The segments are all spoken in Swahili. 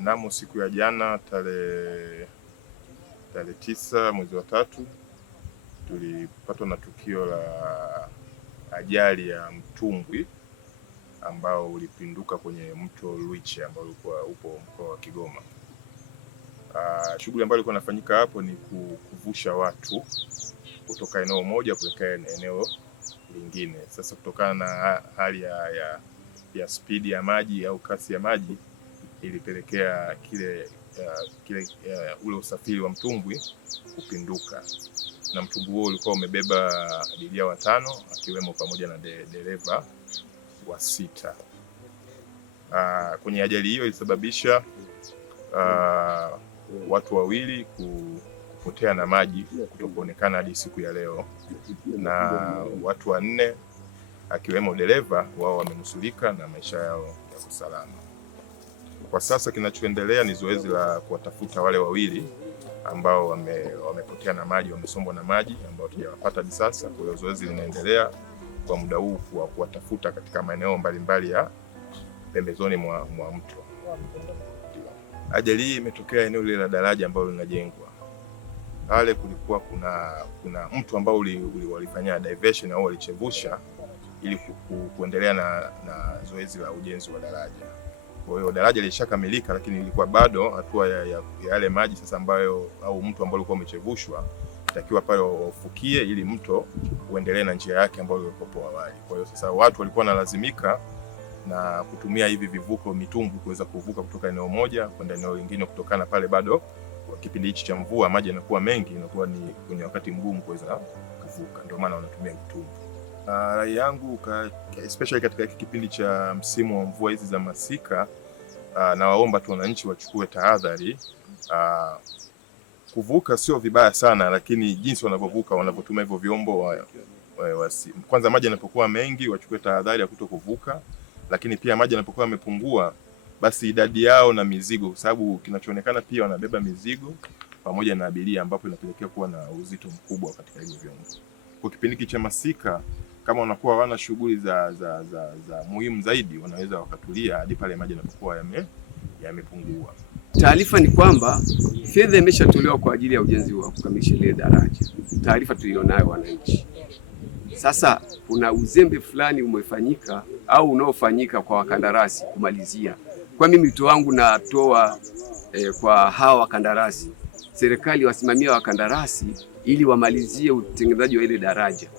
Mnamo siku ya jana tarehe 9 mwezi wa 3 tulipatwa na tukio la ajali ya mtumbwi ambao ulipinduka kwenye mto Luiche ambao ulikuwa upo mkoa wa Kigoma. Shughuli ambayo ilikuwa inafanyika hapo ni kuvusha watu kutoka eneo moja kuelekea eneo lingine. Sasa kutokana na hali ya spidi ya maji au kasi ya maji ilipelekea ule usafiri wa mtumbwi kupinduka, na mtumbwi huo ulikuwa umebeba abiria 5 akiwemo pamoja na dereva wa 6. Kwenye ajali hiyo ilisababisha watu 2 kupotea na maji kutokuonekana hadi siku ya leo, na watu 4 akiwemo dereva wao wamenusurika na maisha yao yako salama. Kwa sasa kinachoendelea ni zoezi la kuwatafuta wale 2 ambao wamepotea na maji, wamesombwa na maji ambao tujawapata hadi sasa. Kwa hiyo zoezi linaendelea kwa muda huu wa kuwatafuta katika maeneo mbalimbali ya pembezoni mwa mto. Ajali hii imetokea eneo lile la daraja ambalo linajengwa. Pale kulikuwa kuna mtu ambao walifanya diversion au walichevusha ili kuendelea na zoezi la ujenzi wa daraja. Kwa hiyo daraja lilishakamilika, lakini ilikuwa bado hatua ya yale maji sasa ambayo au mto ambao ulikuwa umechevushwa itakiwa pale ufukie ili mto uendelee na njia yake ambayo ilikuwa awali. Kwa hiyo sasa watu walikuwa wanalazimika na kutumia hivi vivuko mitumbwi kuweza kuvuka kutoka eneo moja kwenda eneo lingine, kutokana pale bado kwa kipindi hichi cha mvua maji yanakuwa mengi, inakuwa ni kwenye wakati mgumu kuweza kuvuka, ndio maana wanatumia mitumbwi. Rai yangu especially katika kipindi cha msimu wa mvua hizi za masika, nawaomba tu wananchi wachukue tahadhari. Kuvuka sio vibaya sana, lakini jinsi wanavyovuka, wanavyotumia hivyo vyombo kwanza maji yanapokuwa mengi wachukue tahadhari ya kutokuvuka, lakini pia maji yanapokuwa yamepungua basi idadi yao na mizigo, kwa sababu kinachoonekana pia wanabeba mizigo pamoja na abiria, ambapo inapelekea kuwa na uzito mkubwa katika hivyo vyombo. Kwa kipindi cha masika, kama wanakuwa hawana shughuli za muhimu zaidi, wanaweza wakatulia hadi pale maji yanapokuwa yamepungua. Taarifa ni kwamba fedha imeshatolewa kwa ajili ya ujenzi wa kukamilisha ile daraja. Taarifa tulionayo wananchi. Sasa kuna uzembe fulani umefanyika au unaofanyika kwa wakandarasi kumalizia. Kwa mimi wito wangu natoa kwa hawa wakandarasi, serikali wasimamia wakandarasi ili wamalizie utengenezaji wa ile daraja,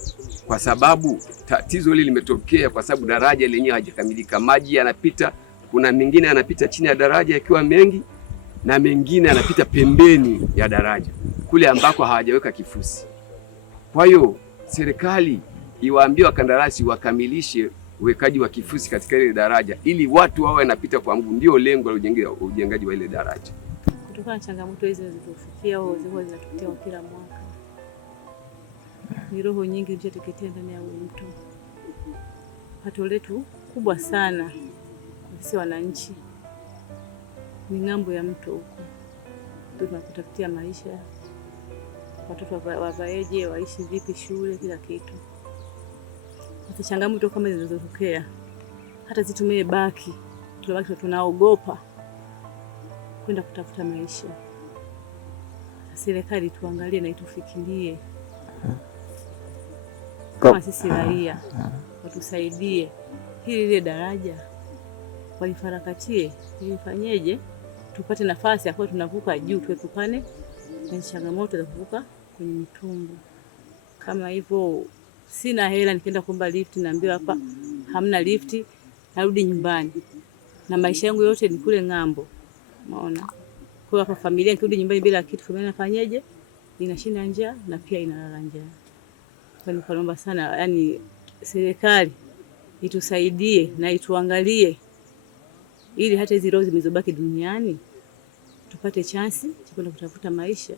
kwa sababu tatizo hili limetokea kwa sababu daraja lenyewe halijakamilika. Maji yanapita, kuna mengine yanapita chini ya daraja yakiwa mengi na mengine yanapita pembeni ya daraja kule ambako hawajaweka kifusi. Kwa hiyo serikali iwaambie wakandarasi wakamilishe uwekaji wa kifusi katika ile daraja ili watu wawe wanapita kwa mguu. Ndio lengo la ujengaji wa ile daraja. Kutokana na changamoto hizi zilizofikia au zinatokea kila mwaka, ni roho nyingi zilizoteketea ndani ya mto. Pato letu kubwa sana sisi wananchi ni ng'ambo ya mto huko, tunakutafutia maisha, watoto wavaeje, waishi vipi, shule, kila kitu. Hata changamoto kama zinazotokea, hata zitumie baki, tunaogopa kwenda kutafuta maisha. Serikali tuangalie na itufikirie kama sisi raia, watusaidie hili ile daraja walifarakatie, ilifanyeje tupate nafasi ya kuwa tunavuka juu, tuepukane na changamoto za kuvuka kwenye mitumbwi. Kama hivyo sina hela, nikienda kuomba lift naambiwa hapa hamna lift, narudi nyumbani na maisha yangu yote ni kule ng'ambo. Unaona? Kwa hapa familia nikirudi nyumbani bila kitu, familia nafanyeje? Inashinda njaa na pia inalala njaa. Kwa hiyo naomba sana, yani serikali itusaidie na ituangalie ili hata hizi roho zilizobaki duniani tupate chansi ya kwenda kutafuta maisha.